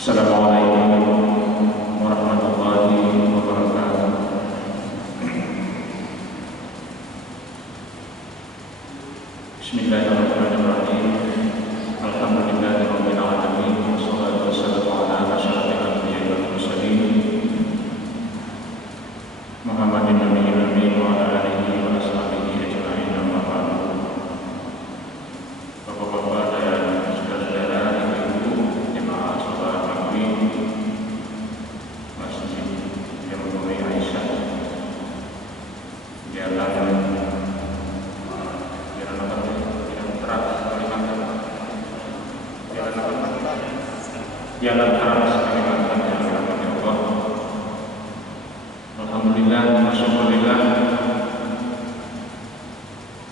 Assalamualaikum warahmatullahi wabarakatuh. Bismillahirrahmanirrahim. Alhamdulillahirabbil alamin. Wassalatu wassalamu ala asyrofil anbiya'i wal mursalin Muhammadin nabiyil ummi wa ala alihi wa ashabihi ajma'in. Amma ba'du. Bapak-bapak dan saudara-saudara, ibu-ibu, jemaah salat maghrib Masjid Jami' Aisyah, Jalan Trans Kalimantan yang dirahmati Allah. Alhamdulillah, masyaallah,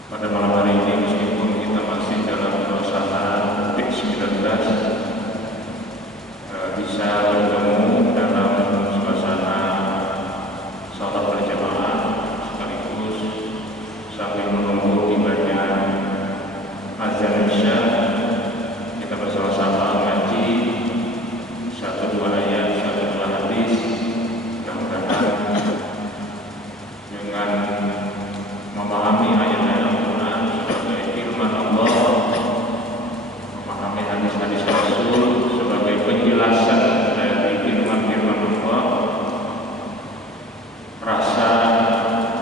pada malam hari ini meskipun kita masih dalam suasana COVID-19, bisa bertemu dalam suasana salat berjamaah sekaligus sambil menunggu tibanya azan Isya. Kita bersama-sama ngaji satu dua ayat, satu dua hadis yang berkaitan dengan memahami ayat-ayat Al-Quran sebagai firman Allah, memahami hadis-hadis Rasul sebagai penjelasan dari firman-firman Allah, rasa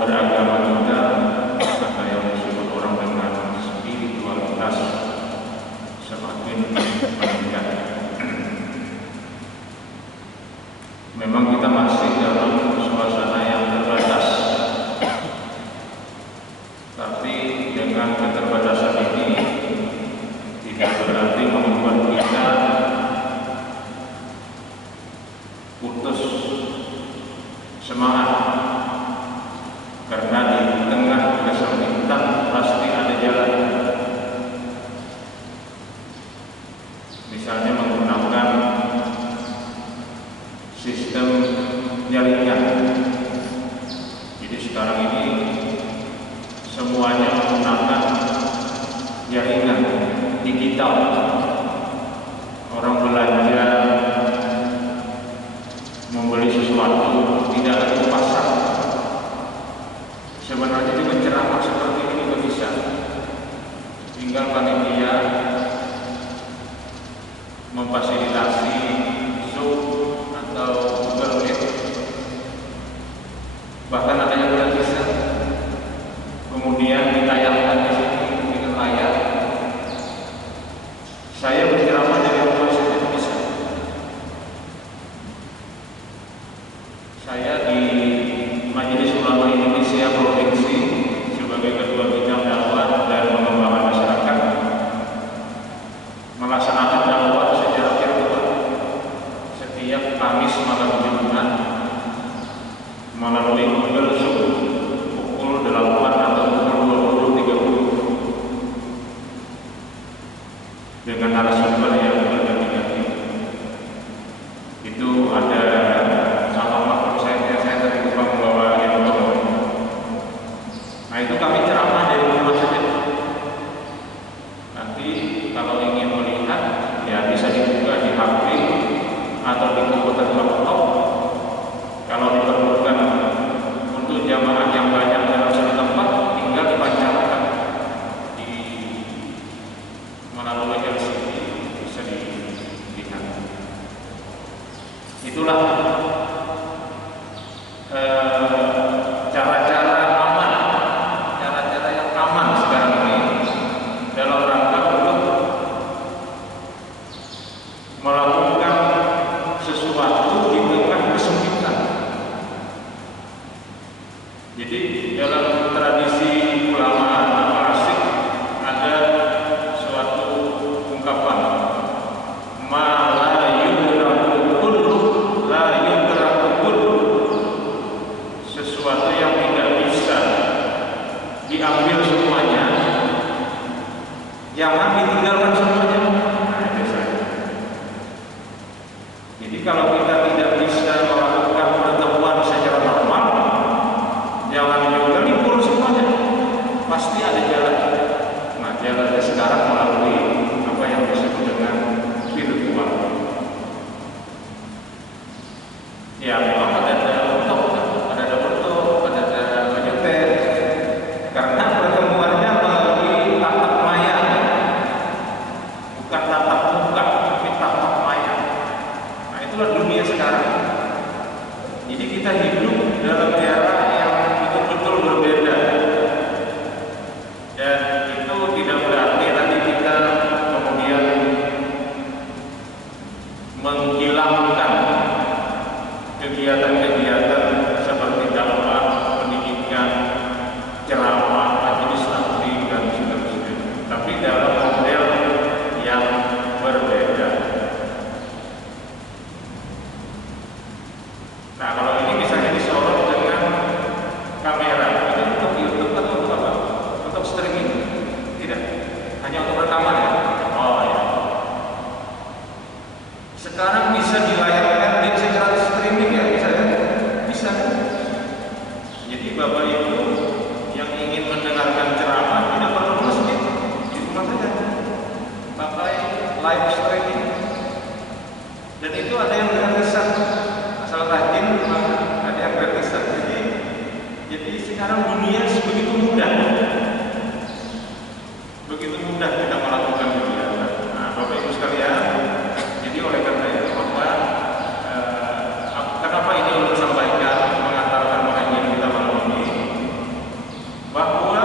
beragama kita atau yang disebut orang dengan spiritualitas semakin meningkat. Memang kita masih dalam suasana yang terbatas, tapi dengan keterbatasan ini tidak berarti membuat kita putus semangat, karena di tengah kesempitan pasti ada jalan. Misalnya menggunakan sistem jaringan. Jadi sekarang ini semuanya menggunakan jaringan digital. Orang belanja, membeli sesuatu tidak lagi ke pasar. Sebenarnya juga ceramah seperti ini juga bisa. Tinggal panitia memfasilitasi Zoom atau Google Meet, bahkan ada yang tidak bisa, kemudian ditayangkan di sini dengan layar. Saya berceramah dari rumah saja bisa. Saya di Majelis Ulama Indonesia Provinsi sebagai Ketua Bidang Dakwah dan Pengembangan Masyarakat melaksanakan dakwah secara virtual setiap Kamis malam Jumat melalui Google Zoom pukul 8 atau pukul 20.30 dengan narasumber yang berganti-ganti. Itu ada alamat website-nya, saya tadi lupa membawa info. Nah, itu kami ceramah dari rumah saja. Nanti kalau ingin melihat ya bisa dibuka di HP atau di komputer laptop. Kalau diperlukan untuk jamaah yang banyak dalam satu tempat, tinggal dipancarkan di melalui LCD, bisa dilihat. Itulah cara-cara aman, cara-cara yang aman sekarang ini dalam rangka untuk melakukan sesuatu di tengah kesempitan. Jadi dalam tradisi ulama klasik ada suatu ungkapan, ma la yudraku kullu la yudraku kullu, sesuatu yang tidak bisa diambil semuanya, jangan ditinggalkan semuanya. Nah, itu saja. Jadi kalau kita tidak bisa melakukan pertemuan secara normal, jangan juga libur Bapak Ibu yang ingin mendengarkan ceramah tidak perlu ke masjid, di rumah saja pakai live streaming, dan itu ada yang gratisan, asal rajin ada yang gratisan. Jadi sekarang dunia begitu mudah kita melakukan kegiatan. Nah, Bapak Ibu sekalian, jadi oleh karena itu kenapa ini untuk sampaikan mengantarkan pengajian kita malam ini, bahwa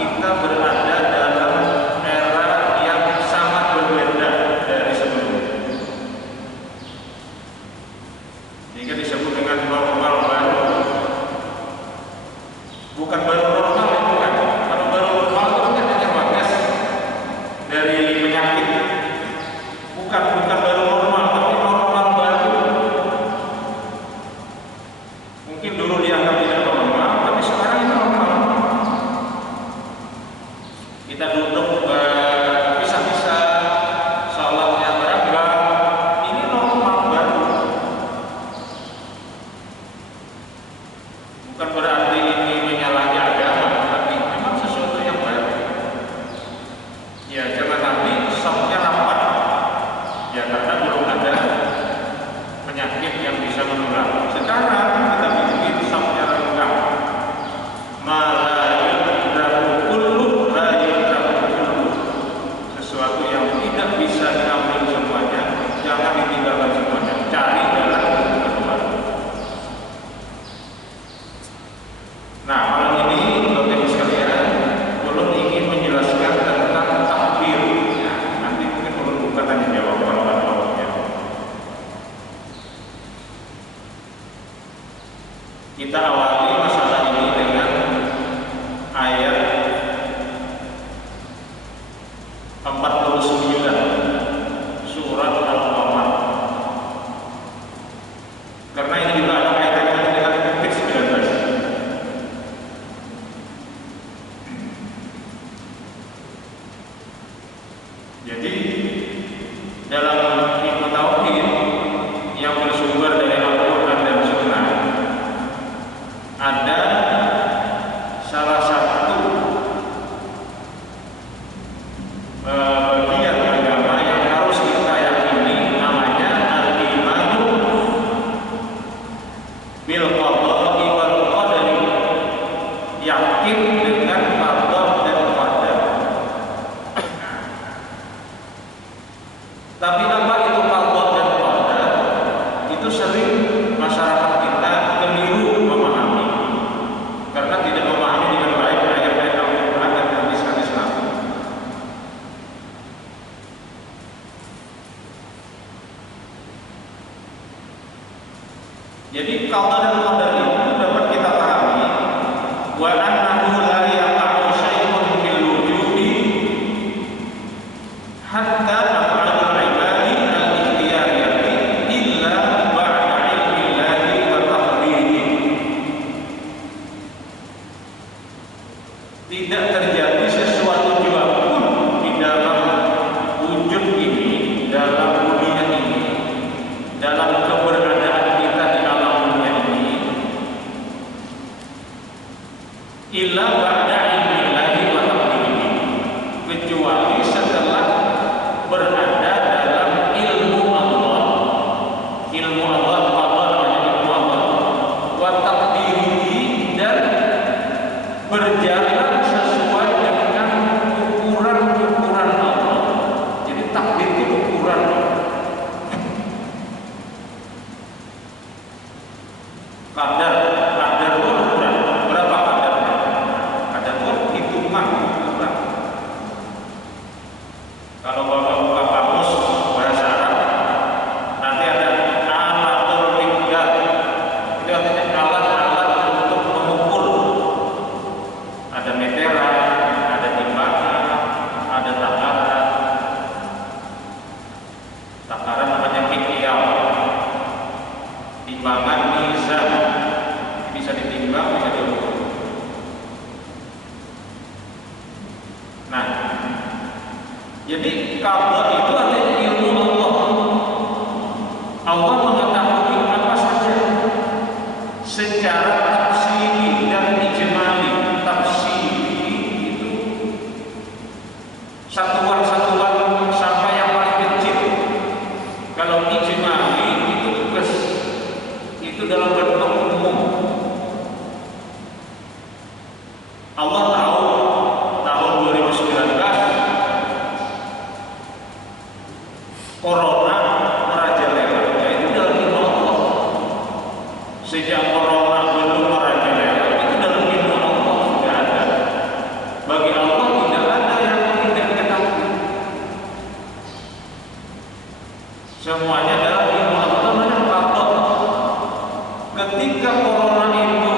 kita berada dalam era yang sangat berbeda dari sebelumnya. Jika disebut dengan normal baru, bukan baru normal, bukan. Kalau baru normal itu kan hanya bagas dari penyakit. Bukan baru normal, tapi normal baru. Mungkin dulu dianggap tidak normal, tapi sekarang itu normal. Kita duduk pisah-pisah, salatnya beragam. Ini normal baru. Bukan berarti ini menyalahi agama, tapi memang sesuatu yang baru. Ya, jangan nanti safnya rapat. Ya, karena belum ada penyakit yang bisa menular. Sekarang kita bikin safnya renggang. Sesuatu yang tidak bisa diambil semuanya, jangan ditinggalkan semuanya. Cari jalan keluar. Nah, malam ini Bapak Ibu sekalian, ulun ingin menjelaskan tentang takbir. Ya, nanti mungkin ulun buka tanya jawab kalau ada waktunya. Kita awali masalah ini dengan ayat 49 surat Al-Qamar. Karena ini juga ada kaitannya dengan COVID-19. Jadi dalam ilmu tauhid yang bersumber dari Al-Quran dan Sunnah, ada salah satu bagian agama yang harus kita yakini, namanya al-imanu bil qada'i wal qadari, yakin dengan qada dan qadar. Tapi apa itu qada dan qadar? Itu sering masyarakat kita keliru memahami, karena tidak memahami dengan baik ayat-ayat Al-Quran dan hadis-hadis Nabi. Jadi qada dan qadar itu dapat kita pahami wa annahu la yaqa'u syai'un fil wujudi hatta af'alul ibadi al-ikhtiyariyati illa ba'da ilmillahi wa taqdirihi. Tidak terjadi sesuatu juga pun di dalam wujud ini, dalam dunia ini, dalam keberadaan kita di alam dunia ini, illa ba'da ilmillahi wa taqdirihi, kecuali setelah berada dalam ilmu Allah. Ilmu Allah, ilmu Allah, wa taqdirihi, dan berjalan sesuai dengan ukuran-ukuran Allah. Jadi takdir itu ukuran. Kadar itu ukuran. Berapa kadarnya? Kadar itu hitungan ukuran. Kalau Bapak buka kamus bahasa Arab, nanti ada alatul miqdar. Itu artinya alat-alat untuk mengukur. Ada meteran, ada timbangan, ada takaran. Takaran namanya mikyal. Timbangan mizan, bisa ditimbang, bisa diukur. Nah, jadi qada itu artinya ilmu Allah. Allah mengetahui apa saja secara tafsiri dan ijtihad. Allah tahu tahun 2019 corona merajalela, ya itu dalam ilmu Allah. Sejak corona belum merajalela, itu dalam ilmu Allah sudah ada. Bagi Allah tidak ada yang tidak diketahui. Semuanya dalam ilmu Allah, namanya qada. Ketika corona itu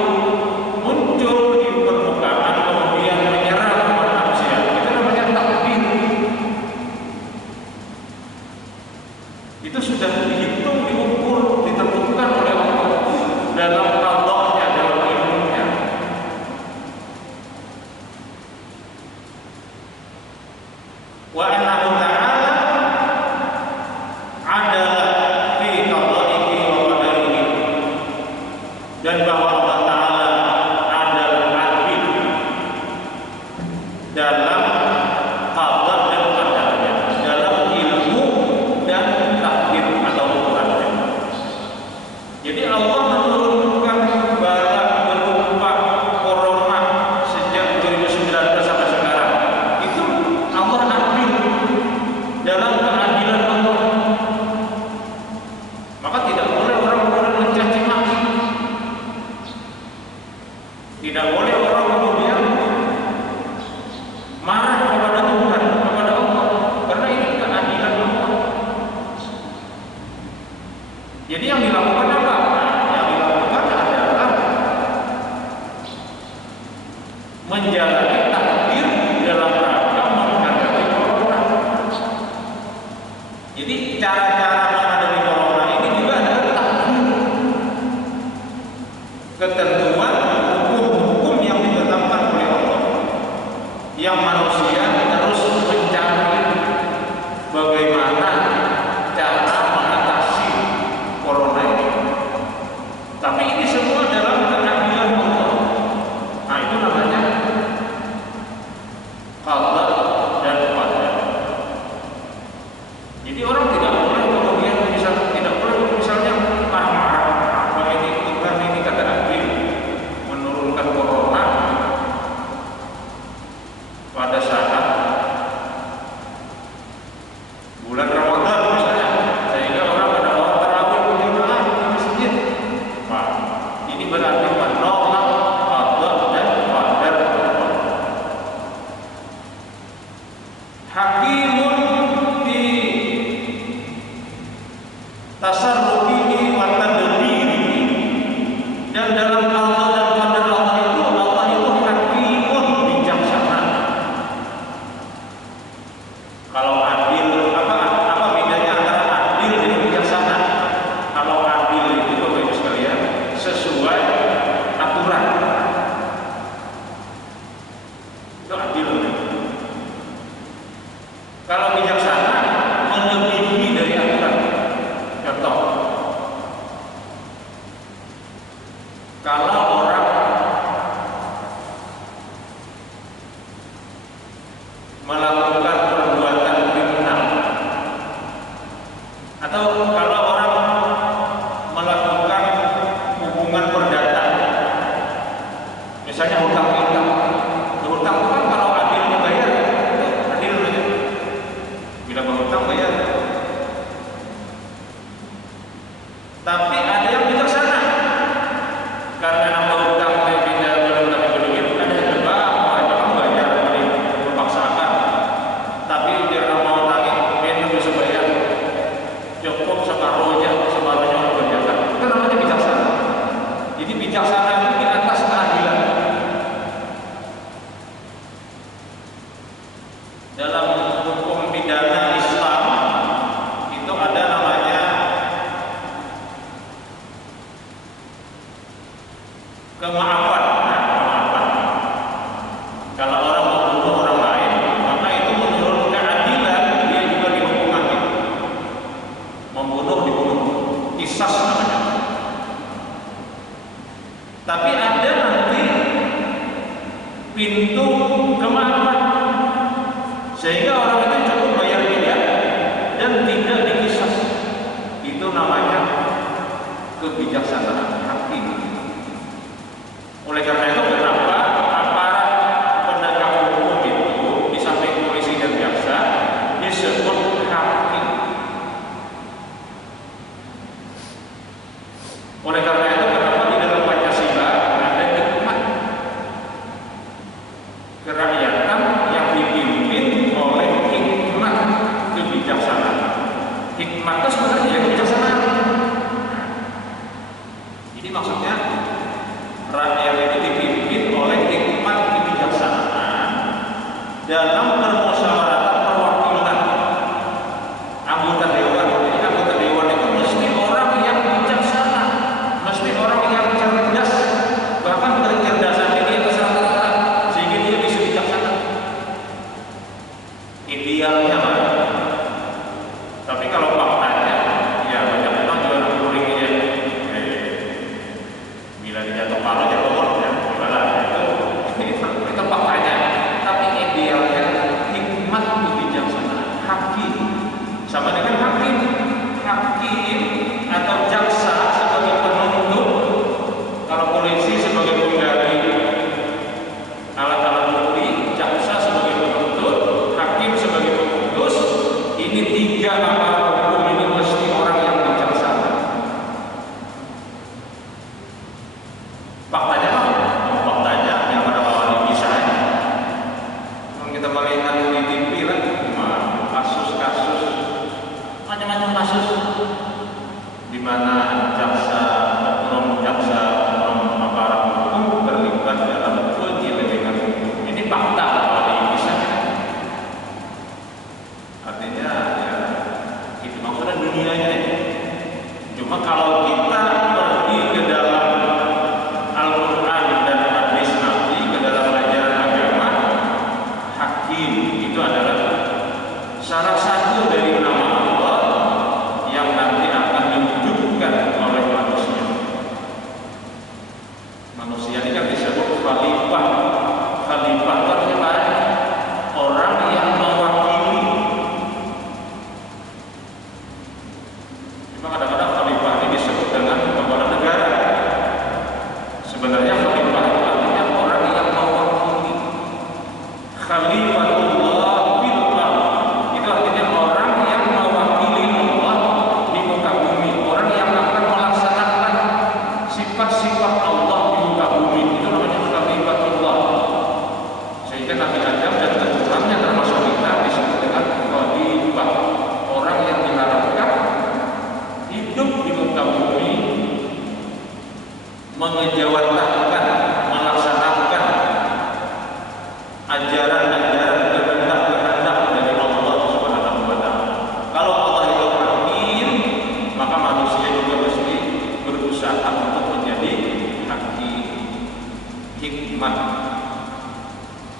muncul di permukaan kemudian menyerang manusia, itu namanya takdir. Itu sudah dihitung, diukur, ditentukan oleh Allah dalam qadanya, dalam ilmunya. Wa annahu ta'ala adalah fi qada'ihi wa qadarihi, dan bahwa Allah Ta'ala adalah adil dalam qada dan qadarnya, dalam ilmu dan takdir atau ukurannya. Jadi Allah menurunkan bala berupa corona sejak 2019 sampai sekarang. Itu Allah adil dalam keadilan Allah. Maka tidak boleh orang kemudian mencaci maki. Tidak boleh orang kemudian marah kepada Tuhan, kepada Allah, karena ini keadilan Allah. Jadi yang dilakukan apa? Yang dilakukan adalah menjalani takdir dalam rangka menghadapi corona. Jadi cara-cara menghadapi corona ini juga adalah takdir, ketentuan hukum-hukum yang ditetapkan oleh Allah, yang manusia terus mencari bagaimana cara mengatasi corona ini. Tapi ini semua dalam keadilan Allah. Nah, itu namanya qada dan qadar. Jadi orang tidak boleh kemudian tidak boleh misalnya marah-marah, bahwa ini Tuhan ini kata adil menurunkan corona pada saat bulan Ramadan misalnya, sehingga orang pada orang tarawih berjamaah di masjid. Nah, ini berarti menolak qada dan qadar Allah. Hakimun fi tasarrufihi wa tadbirihi, dan dalam qada dan qadar Allah itu hakimun, bijaksana. Kalau adil, apa bedanya antara adil dan bijaksana? Kalau adil itu Bapak Ibu sekalian sesuai aturan, itu adil. Kalau bijaksana melebihi dari aturan. Contoh, kalau orang melakukan perbuatan kriminal, atau kalau orang melakukan hubungan perdata, misalnya hutang piutang. Hutang itu kan kalau adil membayar, itu adil saja. Bila berhutang bayar. Tapi ada yang bijaksana, karena nama hutang tidak belum duit, ada yang jangan bayar, dipaksakan. Tapi dia mau tagih, dia bisa bayar, cukup separuhnya orang berjasa. Itu namanya bijaksana. Jadi bijaksana itu di atas keadilan. Dalam hukum pidana Islam itu ada namanya kemaafan. Nah, kemaafan. Kalau orang membunuh orang lain, maka itu menurut keadilan dia juga dihukum mati. Membunuh dibunuh, qisas namanya. Tapi ada nanti pintu kemaafan, sehingga orang itu cukup bayar dia dan tidak dikisas. Itu namanya kebijaksanaan hakim. Oleh karena itu, kenapa aparat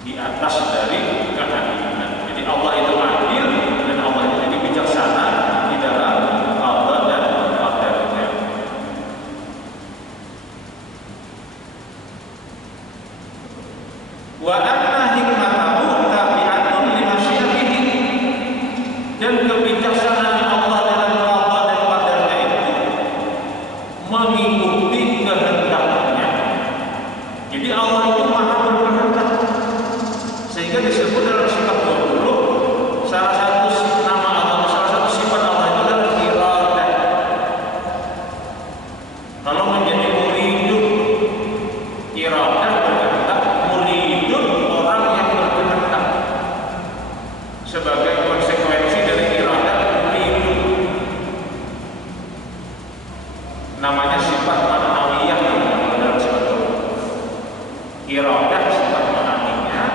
di atas dari keadilan. Jadi Allah itu adil dan Allah itu jadi bijaksana di dalam qada dan qadarnya. Wa anna hikmatahu tabi'atun li masyiatihi, dan kebijaksanaan Allah dalam qada dan qadarnya itu mengikuti kehendaknya. Jadi Allah itu maha berkehendak, sehingga disebut dalam sifat 20 salah satu nama Allah, salah satu sifat Allah itu adalah iradah. Kalau menjadi muridun, iradah berkehendak, muridun orang yang berkehendak. Sebagai konsekuensi dari iradah muridun, namanya sifat ma'nawiyah dalam sifat 20. Iradah sifat ma'nawiyah,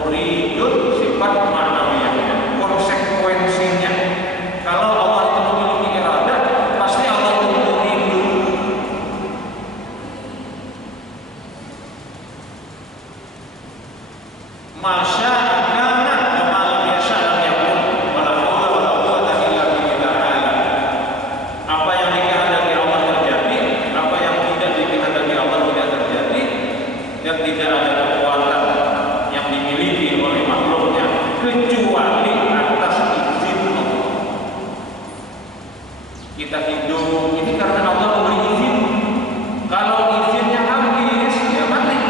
muridun sifat ma'nawiyahnya, konsekuensinya. Kalau Allah itu memiliki iradah, pasti Allah itu muridun. Masya'akana wa ma'lam yasha'an yakun wa la hawla wa la quwwata illa billah. Apa yang dikehendaki Allah terjadi, apa yang tidak dikehendaki Allah tidak terjadi, dan tidak ada kekuatan yang dimiliki oleh makhluknya kecuali atas izin Allah. Kita hidup ini karena Allah memberi izin. Kalau izinnya habis, ya mati.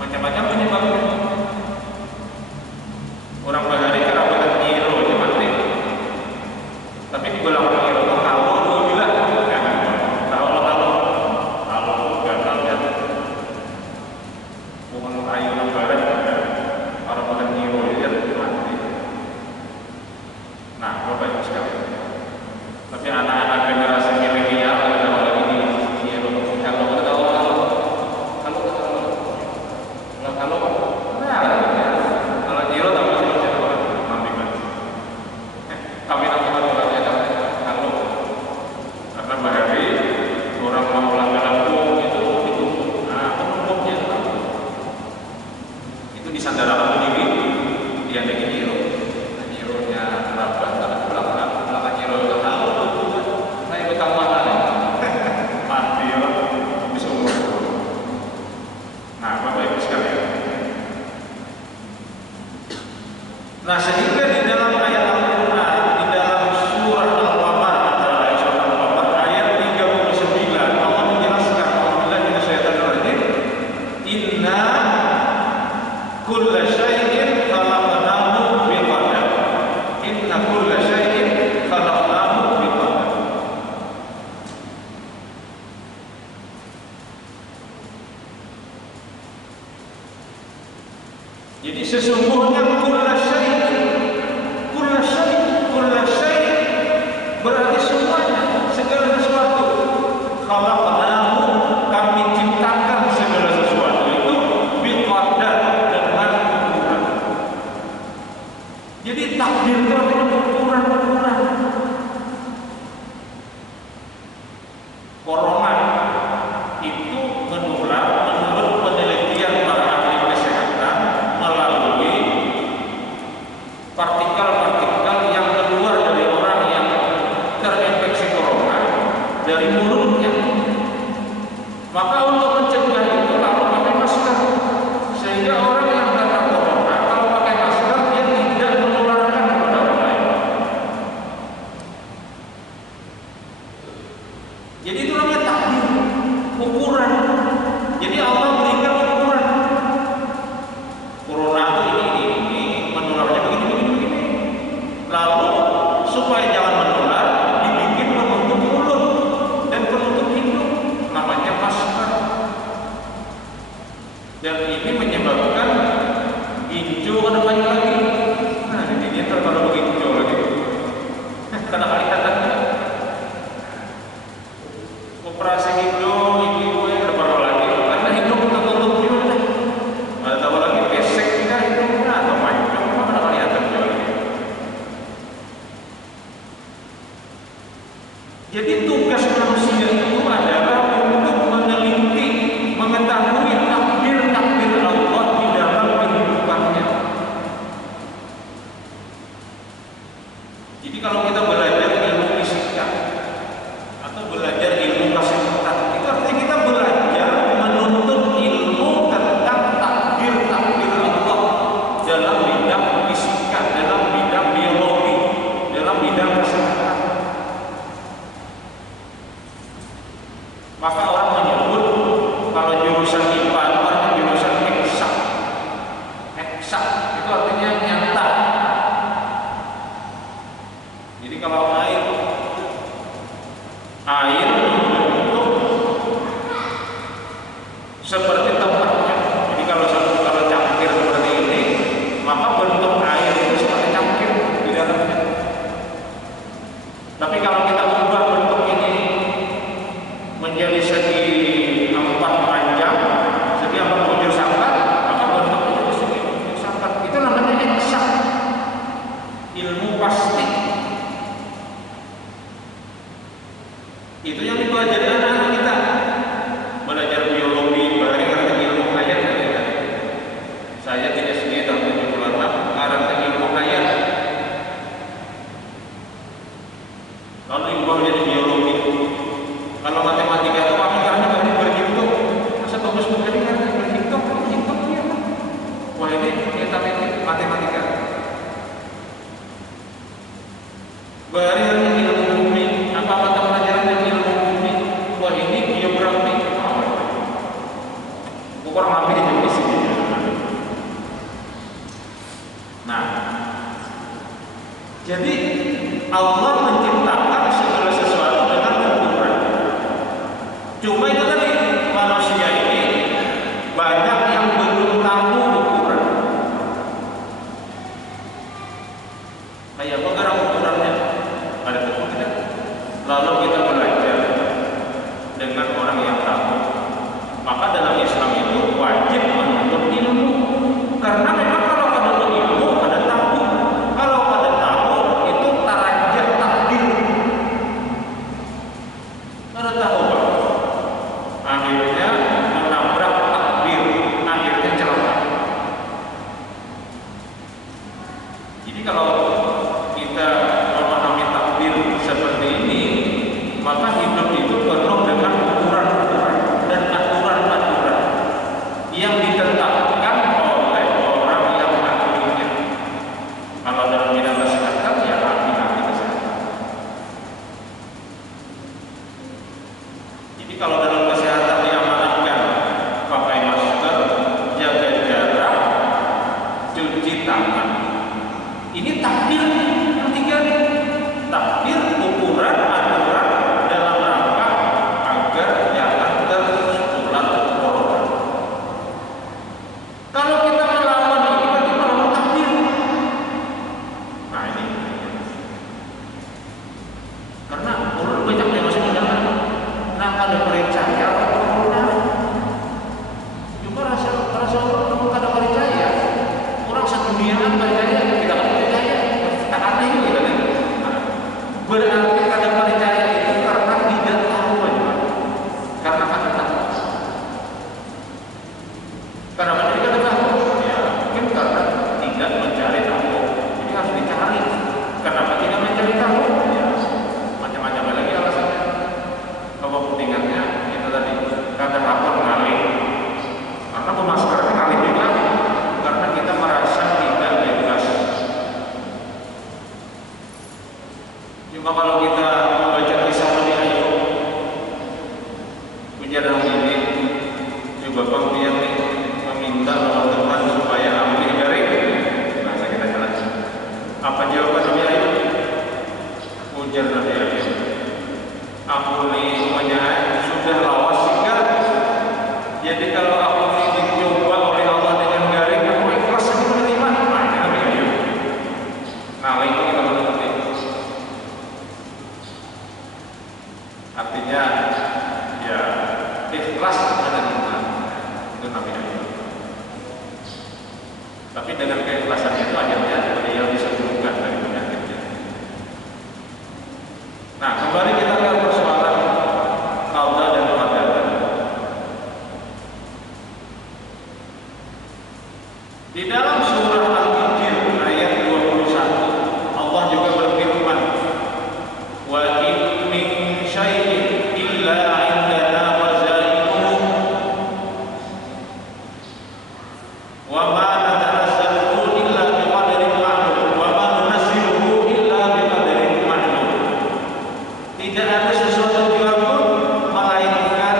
Macam-macam penyebabnya. Orang berhari kerapatan nyiro, dia mati. Tapi di bulan nyiro itu kalau dua bilang, kalau gagal ya, bukan ayu lembaran, orang pada nyiro dia mati. Nah, Bapak Ibu sekalian. Tapi anak-anak generasi milenial kalau lagi di nyiro, kalau nyiro tak bisa jadi orang mati kan. Kami nanti kalau karena bahari orang mau lampung itu penumpuknya itu disandarakan diri dia ada nyiro. Nyironya rapat tapi belakang nyiro itu tahu saya betah mana mati lah bisa umur. Nah, Bapak Ibu sekalian. Nah, sehingga di dalam ayat Al-Quran, di dalam surah Al-Qamar, ayat 39, Allah menjelaskan, Alhamdulillah kita syaitan rajim, inna kulla syai'in khalaqnahu biqadar. Inna kulla syai'in khalaqnahu biqadar. Jadi sesungguhnya kulla syai' berarti semuanya, segala sesuatu. Khalaqnahu, kami ciptakan segala sesuatu itu biqadar, dengan ukuran. Jadi takdirnya dengan ukuran-ukuran. Corona itu menular menurut penelitian para ahli kesehatan melalui partikel-partikel yang keluar dari orang yang terinfeksi corona dari mulutnya. Maka untuk mencegah itu lalu pakai masker, sehingga orang yang kena corona kalau pakai masker dia tidak menularkan kepada orang lain. Jadi itu namanya takdir, ukuran. Jadi Allah berikan ukuran. Corona itu ini menularnya begini. Lalu supaya jangan menular, dibikin penutup mulut dan penutup hidung, namanya masker. Dan ini menyebabkan ginjo ada banyak lagi. Nah, di sini terlalu ginjo lagi. Karena kelihatan operasi hidung ini ada baru lagi. Karena hidung tertutup juga. Ada tambah lagi pesek kita hidungnya atau macam mana kelihatan juga. Jadi tugas manusia itu adalah untuk meneliti, mengetahui takdir-takdir Allah di dalam Jadi Allah menciptakan segala sesuatu dengan ukuran. Cuma itu tadi, manusia ini banyak yang belum tahu ukuran. Kayak apa ukurannya? Ada tahu tidak? Lalu kita belajar dengan orang yang tahu. Maka dalam Islam itu wajib menuntut ilmu. Karena memang kalau menuntut ilmu ada tahu. Kalau ada tahu itu tarajah takdir. Ada tahu Pak. Akhirnya menabrak takdir, akhirnya celaka. Jadi kalau kita memahami takdir seperti ini, maka hidup itu penuh dengan ukuran-ukuran dan aturan-aturan yang ditetapkan oleh orang yang ahlinya. Kalau dalam bidang kesehatan ya ahli kesehatan. Jadi kalau dalam kesehatan diamanatkan pakai masker, jaga jarak, cuci tangan. Ini takdir yang tiga nih. Takdir, ukuran, aturan dalam rangka agar jangan tertular corona. Kalau kita melawan ini berarti melawan takdir. Nah ini. Karena orang banyak yang masih mendengar. Nah kada percaya corona. Cuma rasa orang kamu kada percaya. Orang sedunia kan percaya, kita kada percaya. Tak aneh gitu kan. Berarti kada percaya itu karena tidak tahu aja. Karena kada tahu. Karena mereka kada tahu. Ya, mungkin karena tidak mencari tahu. Jadi harus dicari. Kenapa tidak mencari tahu? Ya, macam-macam lagi alasannya. Kalau kepentingannya itu tadi kada lapor ngalih. Karena pemaskeran ngalih juga. Karena kita merasa tidak bebas. Cuma kalau kita membaca kisah Nabi Ayub, ujar ini juga dia meminta sama Tuhan supaya ambil garing. Bahasa kita jelas. Apa jawaban Nabi Ayub? Ujar Nabi Ayub, ampuni semuanya sudah lawas sigar. Jadi kalau aku ini dicoba oleh Allah dengan garing, aku ikhlas aku menerima. Nah, Nabi Ayub. Nah, itu kita mengerti. Artinya ya ikhlas menerima. Itu Nabi Ayub. Tapi dengan keikhlasan itu akhirnya beliau disembuhkan dari penyakitnya. Nah, kembali kita ke persoalan qada dan qadar. Di dalam surah Al-Hijr ayat 21 Allah juga berfirman, wa in min syai'in illa 'indana khazainuhu wa ma natanazzalu illa biqadarin ma'lum wa ma nunazzilu illa biqadarin ma'lum. Tidak ada sesuatu juga pun melainkan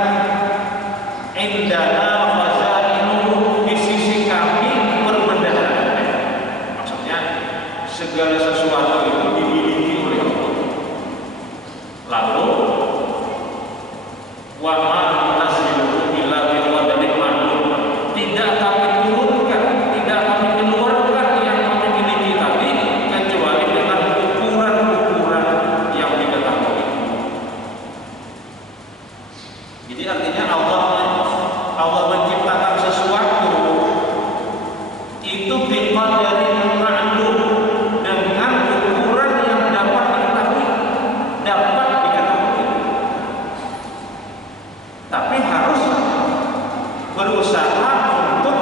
indana khazainuhu, di sisi kami perbendaharaan. Maksudnya segala sesuatu itu dimiliki oleh Allah. Lalu wa ma nunazzilu illa biqadarin ma'lum, tidak kami turunkan, tidak kami keluarkan yang kami miliki tadi kecuali dengan ukuran-ukuran yang diketahui. Jadi artinya Allah menciptakan sesuatu itu biqadarin ma'lum, dengan ukuran yang dapat diketahui. Tapi harus berusaha untuk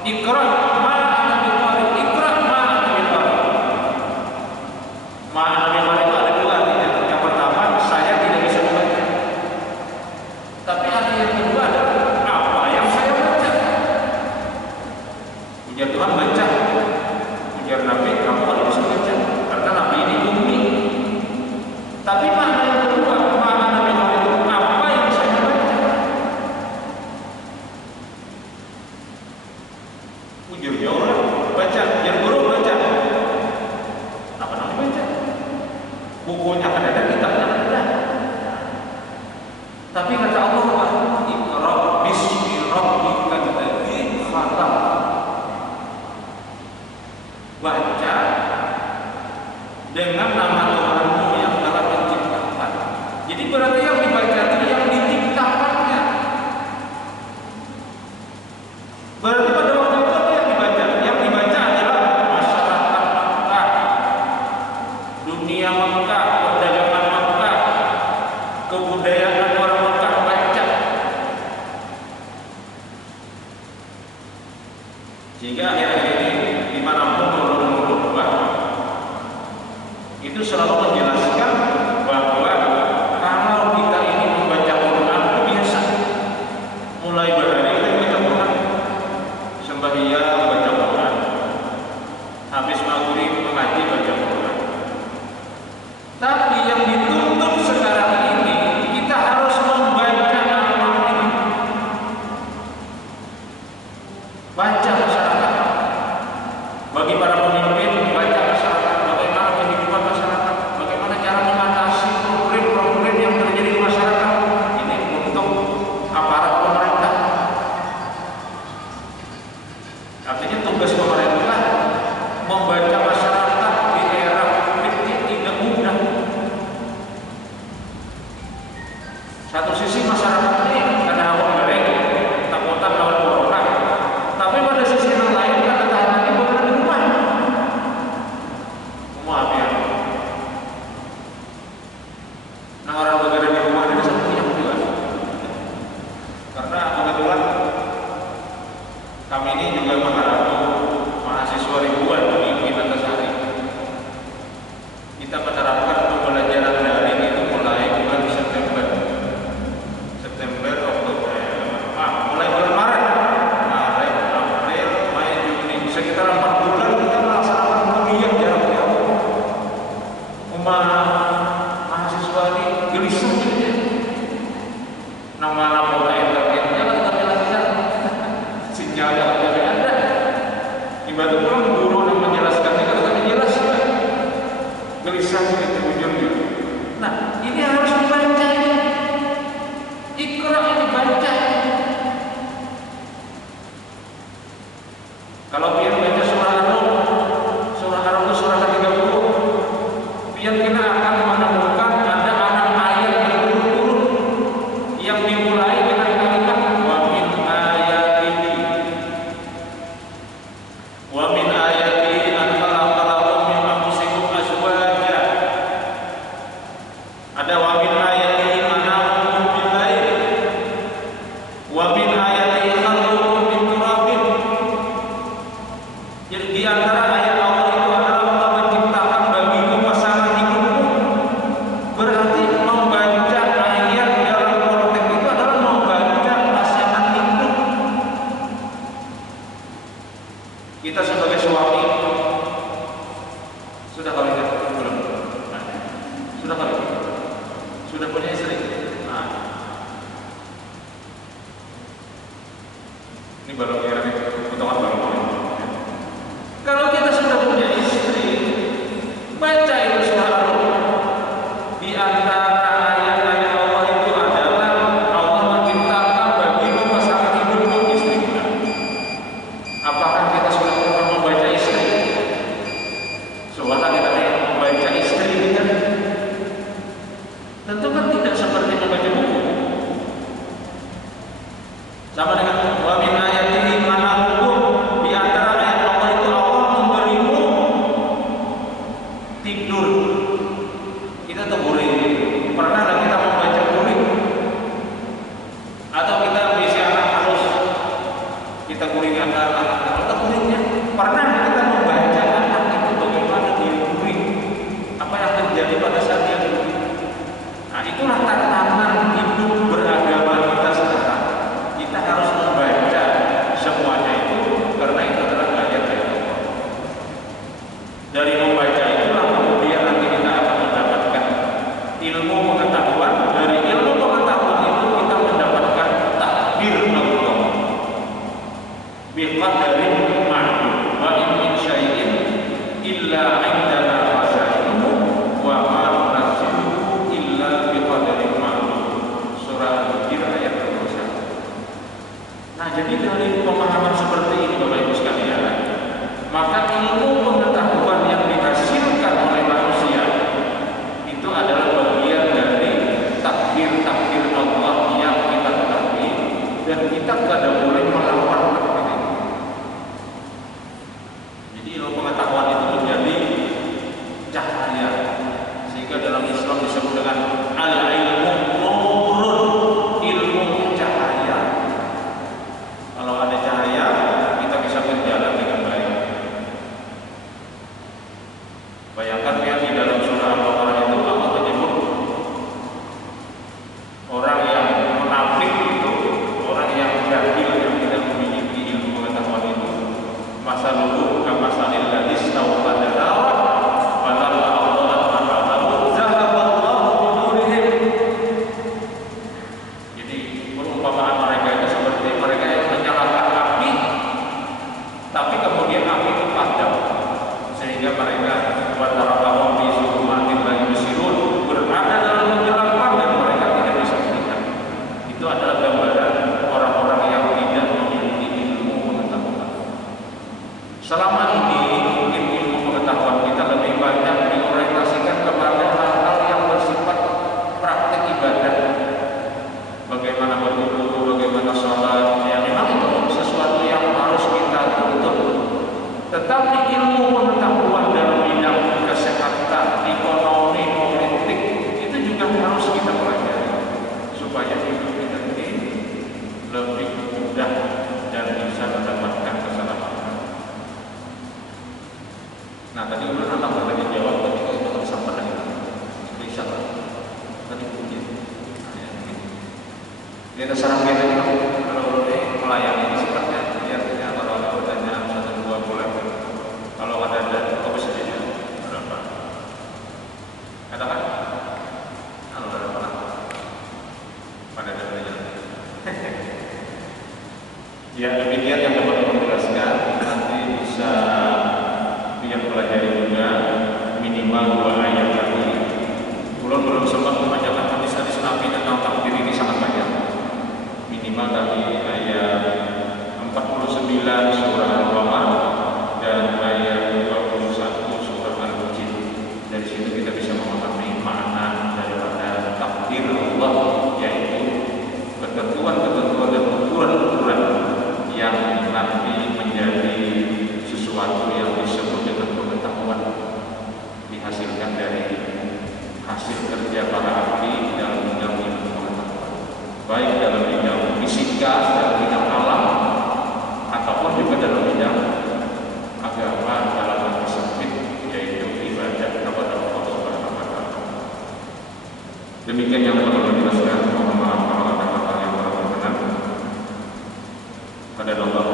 Iqra ma ana biqari, Iqra ma ana biqari. Ma ana biqari itu ada dua artinya. Yang pertama, saya tidak bisa membaca. Tapi arti yang kedua adalah apa yang saya baca. Ujar Tuhan baca. Ujar Nabi, kamu harus bisa baca. Karena Nabi ini ummi. Tapi makna yang kedua, ma ana biqari itu apa yang saya baca. Ujurnya orang baca, yang guru baca. Apa namanya baca? Bukunya kan ada, kitabnya ada. Tapi kata Allah, Iqra bismi rabbikal ladzi khalaq. Baca dengan nama Tuhanmu yang telah menciptakan. Jadi berarti yang dibaca itu yang diciptakannya. Berarti pada waktu itu apa yang dibaca? Yang dibaca adalah masyarakat Makkah, dunia Makkah, perdagangan Makkah, kebudayaan orang Makkah baca. Sehingga akhir-akhir ini dimanapun mulut-mulut itu selalu menjelaskan bahwa kalau kita ini membaca Quran itu biasa. Mulai berhari kita baca Quran, sembahyang baca Quran, habis maghrib mengaji baca Quran. Tapi yang dituntut sekarang ini kita harus membaca amal ini. Baca masyarakat. Bagi para pemimpin, baca masyarakat, bagaimana kehidupan masyarakat, bagaimana cara mengatasi problem-problem yang terjadi di masyarakat. Ini untuk aparat pemerintah. Artinya tugas pemerintah membaca masyarakat di era politik tidak mudah. Satu sisi masyarakat ini ada hawa mereka takutan lawan corona, tapi pada sisi yang lain kan tahanannya bukan di rumah. Maaf ya. Nah orang bekerja di rumah ini satu punya juga. Karena kebetulan kami ini juga mengharapkan mahasiswa ribuan di Antasari. Kita menerapkan pembelajaran daring itu mulai bulan September, mulai bulan Maret, April, Mei, Juni, sekitar 4 bulan kita melaksanakan kuliah jarak jauh. Mahasiswa ini gelisah gitu. Nama-nama internetnya kan tapi latihan sinyalnya tidak ada. Ibadah pulang guru yang menjelaskannya kan tapi jelas ya. Gelisah gitu ujungnya. Nah ini harus dibaca ini. Iqra ini baca. Kalau pian baca surah An-Nur itu surah ke-30, pian kita akan menemukan ada 6 ayat berturut-turut yang dimulai dengan kalimat wa min ayatihi. Wa min ayatihi an khalaqa lakum min anfusikum azwaja. Ada wa min ayatihi manamukum bil lail. Wa min ayatihi khalqukum min turabin. Jadi di antara ayat Allah itu adalah Allah menciptakan bagimu pasangan hidupmu. Berarti membaca ayat dalam konteks itu adalah membaca pasangan hidup. Kita sebagai suami sudah kali belum? Sudah kali? Sudah punya istri? Nah. Ini baru kira nih, potongan baru. Kalau kita sudah punya istri, baca itu surah An-Nur. Di antara ayat-ayat Allah itu adalah Allah menciptakan bagimu pasangan hidupmu istri kita. Apakah kita sudah pernah membaca istri? Subhanallah kita lihat. Kalau takdirnya pernah kita membaca anak itu bagaimana dia bumi, apa yang terjadi pada saat dia bumi. Nah, itulah tantangan hidup beragama kita sekarang. Kita harus membaca semuanya itu karena itu adalah ayat Allah. Dari membaca itulah kemudian nanti kita akan mendapatkan ilmu pengetahuan. Dari ilmu pengetahuan itu kita mendapatkan takdir Allah. Biqadarin ma'lum wa in min syai'in illa 'indana khazainuhu wa ma nunazziluhu illa biqadarin ma'lum. Surah Al-Hijr ayat 21. Nah, jadi dari pemahaman seperti ini Bapak Ibu sekalian, maka ilmu pengetahuan yang dihasilkan oleh manusia itu adalah bagian dari takdir-takdir Allah yang kita ketahui dan kita tidak boleh melawan takdir itu. Jadi ilmu pengetahuan itu menjadi cahaya, sehingga dalam Islam disebut dengan al-ilmu nurun, ilmu cahaya. Kalau ada cahaya, kita bisa berjalan dengan baik. Bayangkan ya, di dalam surah Al-Baqarah itu Allah menyebut orang yang munafik itu, orang yang jahil yang tidak memiliki ilmu pengetahuan itu, masalul kamasalil ladzi istawqada naran falamma adha'at ma hawlahu zahaballahu binurihim. Jadi perumpamaan mereka itu seperti mereka yang menyalakan api, tapi kemudian api itu padam sehingga mereka watarakahum fi zulumatin la yubsirun, berada dalam kegelapan dan mereka tidak bisa melihat. Itu adalah gambaran orang-orang yang tidak memiliki ilmu pengetahuan. Selama ini mungkin ilmu pengetahuan kita lebih banyak diorientasikan kepada hal-hal yang bersifat praktek ibadah. Bagaimana berwudu, bagaimana sholat, ya memang itu sesuatu yang harus kita tuntut. Tetapi ilmu pengetahuan dalam bidang kesehatan, ekonomi, politik itu juga harus kita pelajari supaya hidup kita ini lebih mudah dan bisa mendapatkan keselamatan. Nah, tadi udah anak tadi jawab, tapi kok itu nggak sampai lagi. Bisa tadi punya. Kita sarang kita kalau melayani sifatnya artinya kalau ada pertanyaan satu dua boleh. Kalau ada apa saja berapa? Katakan. Kalau ada apa? Pada dasarnya. Ya, demikian yang dapat menjelaskan. Nanti bisa biar pelajari juga minimal 2 ayat lagi. Belum sempat membacakan hadis-hadis Nabi tentang takdir ini sangat banyak. Minimal tadi ayat 49 surah Al-Qamar dan ayat 21 surah Al-Hijr. Dari situ kita bisa memahami makna daripada takdir Allah, yaitu ketentuan-ketentuan dan ukuran-ukuran yang nanti menjadi sesuatu yang disebut dengan pengetahuan, dihasilkan dari hasil kerja para ahli dalam bidang ilmu pengetahuan, baik dalam bidang fisika, dalam bidang alam, ataupun juga dalam bidang agama dalam arti sempit, yaitu ibadah kepada Allah Subhanahu wa Ta'ala. Demikian yang perlu dijelaskan. Mohon maaf kalau ada hal yang kurang berkenan. Pada Allah